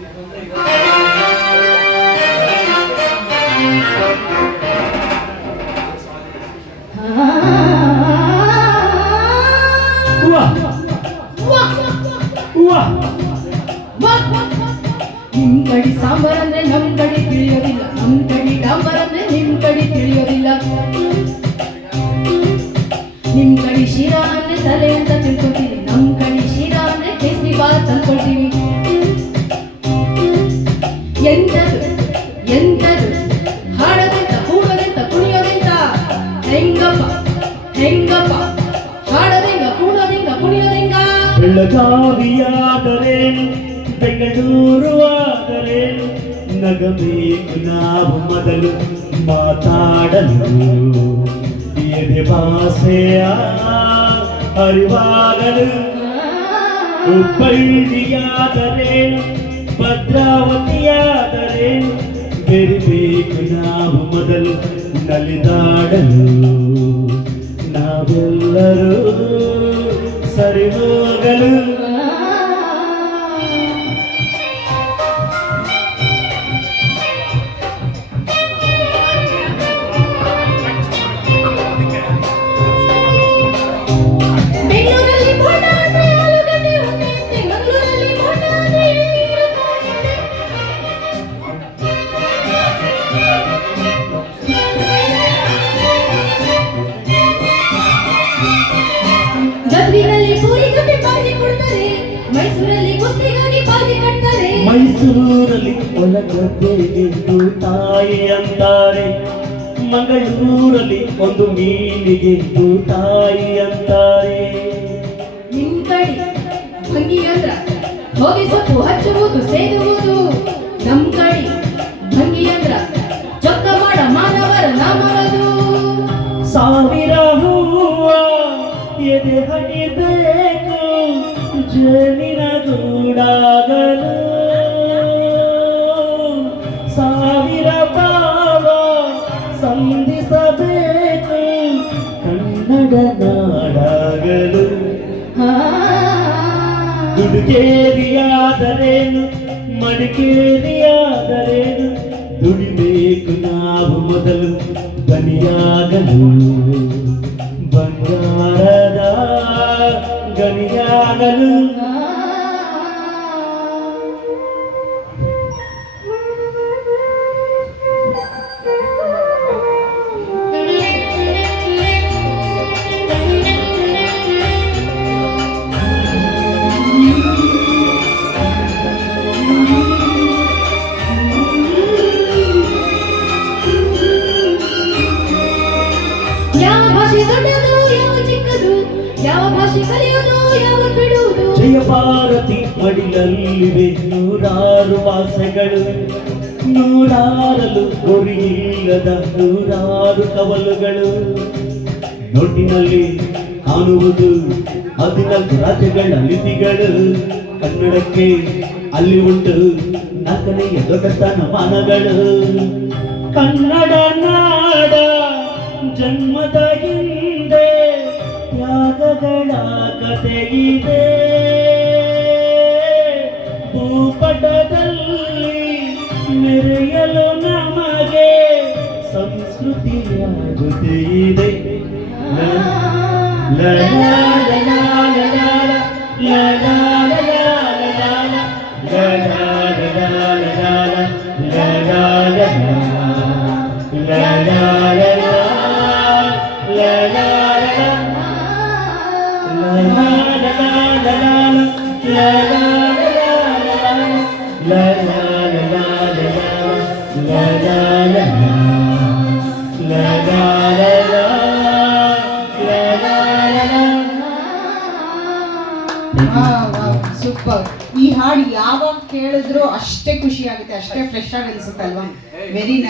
ನಿಮ್ ಕಡಿ ಸಾಂಬಾರ್ ಅಂದ್ರೆ ನಮ್ ಕಡೆ ತಿಳಿಯೋದಿಲ್ಲ, ನಮ್ ಕಡಿ ಡಾಂಬರ್ ಅಂದ್ರೆ ನಿಮ್ ಕಡೆ ತಿಳಿಯೋದಿಲ್ಲ. ನಿಮ್ ಕಡಿ ಶಿರಾ ಅಂದ್ರೆ ತಲೆ ಅಂತ ತಿಳ್ಕೊತೀವಿ, ನಮ್ ಕಡಿ ಶಿರಾ ಅಂದ್ರೆ ಕೇಸರಿ ಬಾತ್ ಅನ್ಕೊಳ್ತೀವಿ. ಎಂತದು ಎಂತದು ಹಾಡೋದೆಂತ, ಕೂಡೋದೆಂತ, ಕುಣಿಯೋದೆಂತ, ಹೆಂಗಪ್ಪ ಹೆಂಗಪ್ಪ, ಹಾಡೋದೆಂಗ, ಕೂಡೋದೆಂಗ, ಕುಣಿಯೋದೆಂಗ. ಬೆಳಗಾವಿಯಾದರೇನು ಬೆಂಗಳೂರು ಆದರೇನು, ನಗಬೇಕು ನಾವು ಮೊದಲು ಮಾತಾಡಲು. ಎದೆ ಭಾಷೆಯ ಅರಿವಾಗಲು. ಹುಬ್ಬಳ್ಳಿಯಾದರೇನು ಭದ್ರಾವತಿಯಾದರೇನು, ಬೆರಿಬೇಕು ನಾವು ಮೊದಲು ನಲಿದಾಡಲು. ನಾವೆಲ್ಲರೂ ಸರಿ ಹೋಗಲು. ಮೈಸೂರಲ್ಲಿ ಒಳಗದ್ದೆಗೆ ತಾಯಿ ಅಂತಾರೆ, ಮಂಗಳೂರಲ್ಲಿ ಒಂದು ಮೀನಿಗೆ ತಾಯಿ ಅಂತಾರೆ. ನಿಮ್ ಕಡೆ ಭಂಗಿ ಅಂದ್ರ ಹೋಗಿ ಸೊಪ್ಪು ಹಚ್ಚುವುದು ಸೇದುವುದು, ನಮ್ ಕಡೆ ಭಂಗಿ ಅಂದ್ರ ಚೊಕ್ಕ ಮಾಡ ಮಾನವರ ನಾಮರದು. ಸಾವಿರ ಹೂವ ಎದೆ ಹನಿಬೇಕು ಜನಿನ ಗೂಡಾಗಲು. ಸಾವಿರ ಭಾವ ಸಂಧಿಸಬೇಕು ಕನ್ನಡ ನಾಡಾಗಲು. ದುಡುಕೇರಿಯಾದರೇನು ಮಡಿಕೇರಿಯಾದರೇನು, ದುಡಿಬೇಕು ನಾವು ಮೊದಲು ಗನಿಯಾಗಲು. ಬಂಗಾರದ ಗನಿಯಾಗಲು. ಯಾವ ಭಾಷೆ ದೊಡ್ಡದು ಯಾವ ಚಿಕ್ಕದು, ಯಾವ ಭಾಷೆ ಕಲಿಯೋದು ಯಾವ ಬಿಡುವುದು. ಜಯ ಭಾರತಿ ಮಡಿಲಲ್ಲಿವೆ ನೂರಾರು ಭಾಷೆಗಳು, ನೂರಾರಲು ಗುರಿಯಿಲ್ಲದ ನೂರಾರು ಕವಲುಗಳು. ನೋಟಿನಲ್ಲಿ ಕಾಣುವುದು 14 ರಾಜ್ಯಗಳ ಲಿಪಿಗಳು, ಕನ್ನಡಕ್ಕೆ ಅಲ್ಲಿ ಉಂಟು 4ನೇ ದೊಡ್ಡ ಸ್ಥಾನಮಾನಗಳು. ಕನ್ನಡ ನಾಡ ಜನ್ಮದ ಹಿಂದೆ ತ್ಯಾಗಗಳ ಕಥೆಯಿದೆ, ಭೂಪಟದಲ್ಲಿ ಮೆರೆಯಲು ನಮಗೆ ಸಂಸ್ಕೃತಿಯ ಜೊತೆಯಿದೆ. ಸೂಪರ್. ಈ ಹಾಡು ಯಾವಾಗ ಕೇಳಿದ್ರು ಅಷ್ಟೇ ಖುಷಿ ಆಗುತ್ತೆ, ಅಷ್ಟೇ ಫ್ರೆಶ್ ಆಗಿ ಅನ್ಸುತ್ತೆ ಅಲ್ವಾ? Very nice.